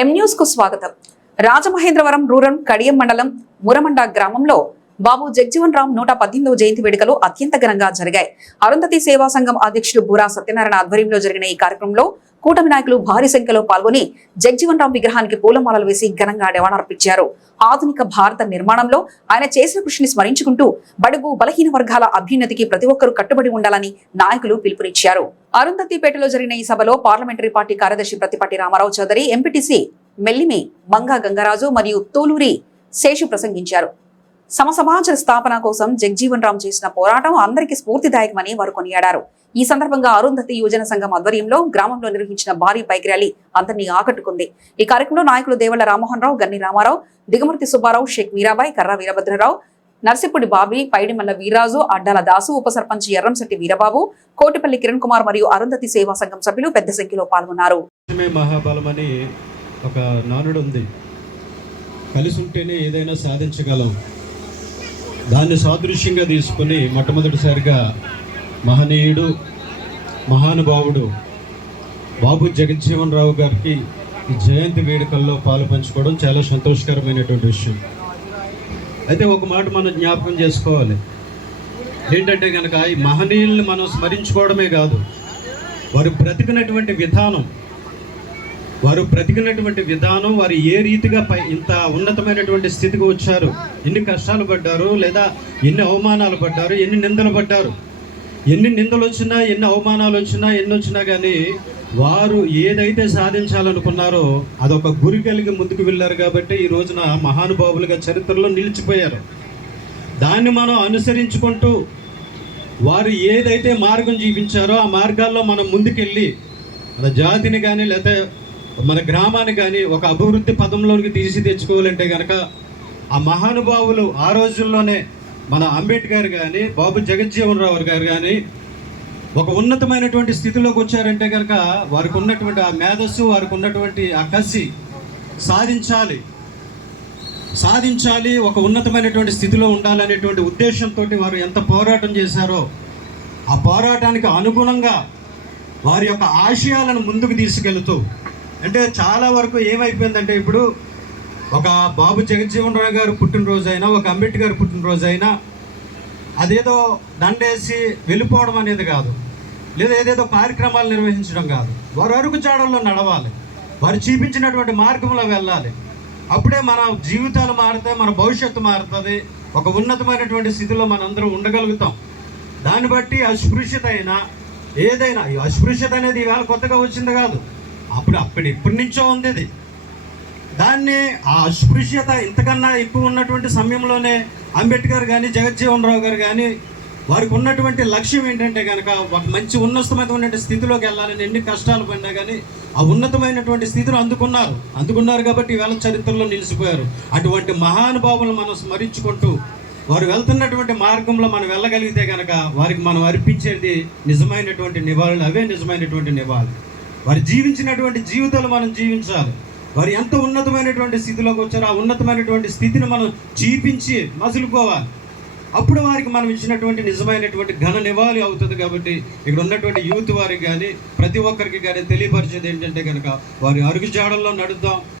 M news కు స్వాగతం. Rajamahendravaram rural Kadiyam మండలం మురమండ గ్రామంలో బాబు జగజీవన్ రామ్ 118వ జయంతి వేడుకలు అత్యంత ఘనంగా జరిగాయి. అరుంధతి సేవా సంఘం అధ్యక్షుడు బూరా సత్యనారాయణ ఆధ్వర్యంలో జరిగిన ఈ కార్యక్రమంలో కూటమి నాయకులు భారీ సంఖ్యలో పాల్గొని జగజీవన్ రామ్ విగ్రహానికి పూలమాలలు వేసి ఘనంగా నివాళులర్పించారు. ఆధునిక భారత నిర్మాణంలో ఆయన చేసిన కృషిని స్మరించుకుంటూ బడుగు బలహీన వర్గాల అభ్యున్నతికి ప్రతి ఒక్కరూ కట్టుబడి ఉండాలని నాయకులు పిలుపునిచ్చారు. అరుంధతిపేటలో జరిగిన ఈ సభలో పార్లమెంటరీ పార్టీ కార్యదర్శి ప్రతిపాటి రామారావు చౌదరి, ఎంపీటీసీ మెల్లిమి మంగా గంగరాజు మరియు తూలూరి శేషు ప్రసంగించారు. సమాజ స్థాపన కోసం జగజీవన్ రామ్ చేసిన పోరాటం అందరికీ స్ఫూర్తిదాయకమని వారు కొనియాడారు. ఈ సందర్భంగా అరుంధతి యువజన సంఘం ఆధ్వర్యంలో గ్రామంలో నిర్వహించిన భారీ బైక్ ర్యాలీ అందరినీ ఆకట్టుకుంది. ఈ కార్యక్రమంలో నాయకులు దేవళ్ల రామ్మోహన్ రావు, గన్ని రామారావు, దిగమూర్తి సుబ్బారావు, షేక్ మీరాబాయి, కర్రా వీరభద్రరావు, నర్సిపుడి బాబి, పైడిమల్ల వీరాజు, అడ్డాల దాసు, ఉప సర్పంచ్ ఎర్రంశెట్టి వీరబాబు, కోటిపల్లి కిరణ్ కుమార్ మరియు అరుంధతి సేవా సంఘం సభ్యులు పెద్ద సంఖ్యలో పాల్గొన్నారు. మహాబలమని ఒక నానుడు ఉంది. కలిసి ఉంటేనే ఏదైనా సాధించగలం. దాన్ని సాదృశ్యంగా తీసుకుని మొట్టమొదటిసారిగా మహనీయుడు, మహానుభావుడు బాబు జగజీవన్ రావు గారికి ఈ జయంతి వేడుకల్లో పాలు పంచుకోవడం చాలా సంతోషకరమైనటువంటి విషయం. అయితే ఒక మాట మనం జ్ఞాపకం చేసుకోవాలి. ఏంటంటే కనుక ఈ మహనీయుల్ని మనం స్మరించుకోవడమే కాదు, వారు బ్రతికినటువంటి విధానం వారు ఏ రీతిగా ఇంత ఉన్నతమైనటువంటి స్థితికి వచ్చారు, ఎన్ని కష్టాలు పడ్డారు, లేదా ఎన్ని అవమానాలు పడ్డారు, ఎన్ని నిందలు పడ్డారు. ఎన్ని నిందలు వచ్చినా, ఎన్ని అవమానాలు వచ్చినా, ఎన్ని వచ్చినా కానీ వారు ఏదైతే సాధించాలనుకున్నారో అదొక గురి కలిగి ముందుకు వెళ్ళారు. కాబట్టి ఈ రోజున మహానుభావులుగా చరిత్రలో నిలిచిపోయారు. దాన్ని మనం అనుసరించుకుంటూ వారు ఏదైతే మార్గం చూపించారో ఆ మార్గాల్లో మనం ముందుకెళ్ళి మన జాతిని కానీ లేకపోతే మన గ్రామాన్ని కానీ ఒక అభివృద్ధి పదంలోనికి తెచ్చుకోవాలంటే కనుక ఆ మహానుభావులు ఆ రోజుల్లోనే మన అంబేద్కర్ కానీ బాబు జగజీవన్ రావు గారు కానీ ఒక ఉన్నతమైనటువంటి స్థితిలోకి వచ్చారంటే కనుక వారికి ఉన్నటువంటి ఆ మేధస్సు, వారికి ఉన్నటువంటి ఆ కసి సాధించాలి, ఒక ఉన్నతమైనటువంటి స్థితిలో ఉండాలనేటువంటి ఉద్దేశంతో వారు ఎంత పోరాటం చేశారో ఆ పోరాటానికి అనుగుణంగా వారి యొక్క ఆశయాలను ముందుకు తీసుకెళ్తూ, అంటే చాలా వరకు ఏమైపోయిందంటే ఇప్పుడు ఒక బాబు జగజీవన్ రావు గారు పుట్టినరోజు అయినా, ఒక అంబేద్కర్ పుట్టినరోజు అయినా అదేదో దండేసి వెళ్ళిపోవడం అనేది కాదు, లేదా ఏదేదో కార్యక్రమాలు నిర్వహించడం కాదు. వారు అరుగు జాడల్లో నడవాలి, వారు చూపించినటువంటి మార్గంలో వెళ్ళాలి. అప్పుడే మన జీవితాలు మారుతాయి, మన భవిష్యత్తు మారుతుంది, ఒక ఉన్నతమైనటువంటి స్థితిలో మనందరం ఉండగలుగుతాం. దాన్ని బట్టి అస్పృశ్యత అయినా ఏదైనా, ఈ అస్పృశ్యత అనేది ఈవేళ కొత్తగా వచ్చింది కాదు, ఇప్పటి నుంచో ఉంది ఇది. దాన్ని ఆ అస్పృశ్యత ఇంతకన్నా ఎక్కువ ఉన్నటువంటి సమయంలోనే అంబేద్కర్ కానీ జగజీవన్ రావు గారు కానీ వారికి ఉన్నటువంటి లక్ష్యం ఏంటంటే కనుక ఒక మంచి ఉన్నతమైనటువంటి స్థితిలోకి వెళ్ళాలని ఎన్ని కష్టాలు పడినా కానీ ఆ ఉన్నతమైనటువంటి స్థితిలో అందుకున్నారు కాబట్టి ఈవేళ చరిత్రలో నిలిచిపోయారు. అటువంటి మహానుభావులను మనం స్మరించుకుంటూ వారు వెళ్తున్నటువంటి మార్గంలో మనం వెళ్ళగలిగితే కనుక వారికి మనం అర్పించేది నిజమైనటువంటి నివాళులు. అవే నిజమైనటువంటి నివాళులు. వారు జీవించినటువంటి జీవితాలు మనం జీవించాలి. వారు ఎంత ఉన్నతమైనటువంటి స్థితిలోకి వచ్చారో ఆ ఉన్నతమైనటువంటి స్థితిని మనం చూపించి మసులుకోవాలి. అప్పుడు వారికి మనం ఇచ్చినటువంటి నిజమైనటువంటి ఘన నివాళి అవుతుంది. కాబట్టి ఇక్కడ ఉన్నటువంటి యూత్ వారికి కానీ ప్రతి ఒక్కరికి కానీ తెలియపరిచేది ఏంటంటే కనుక వారి అరుగు జాడల్లో నడుద్దాం.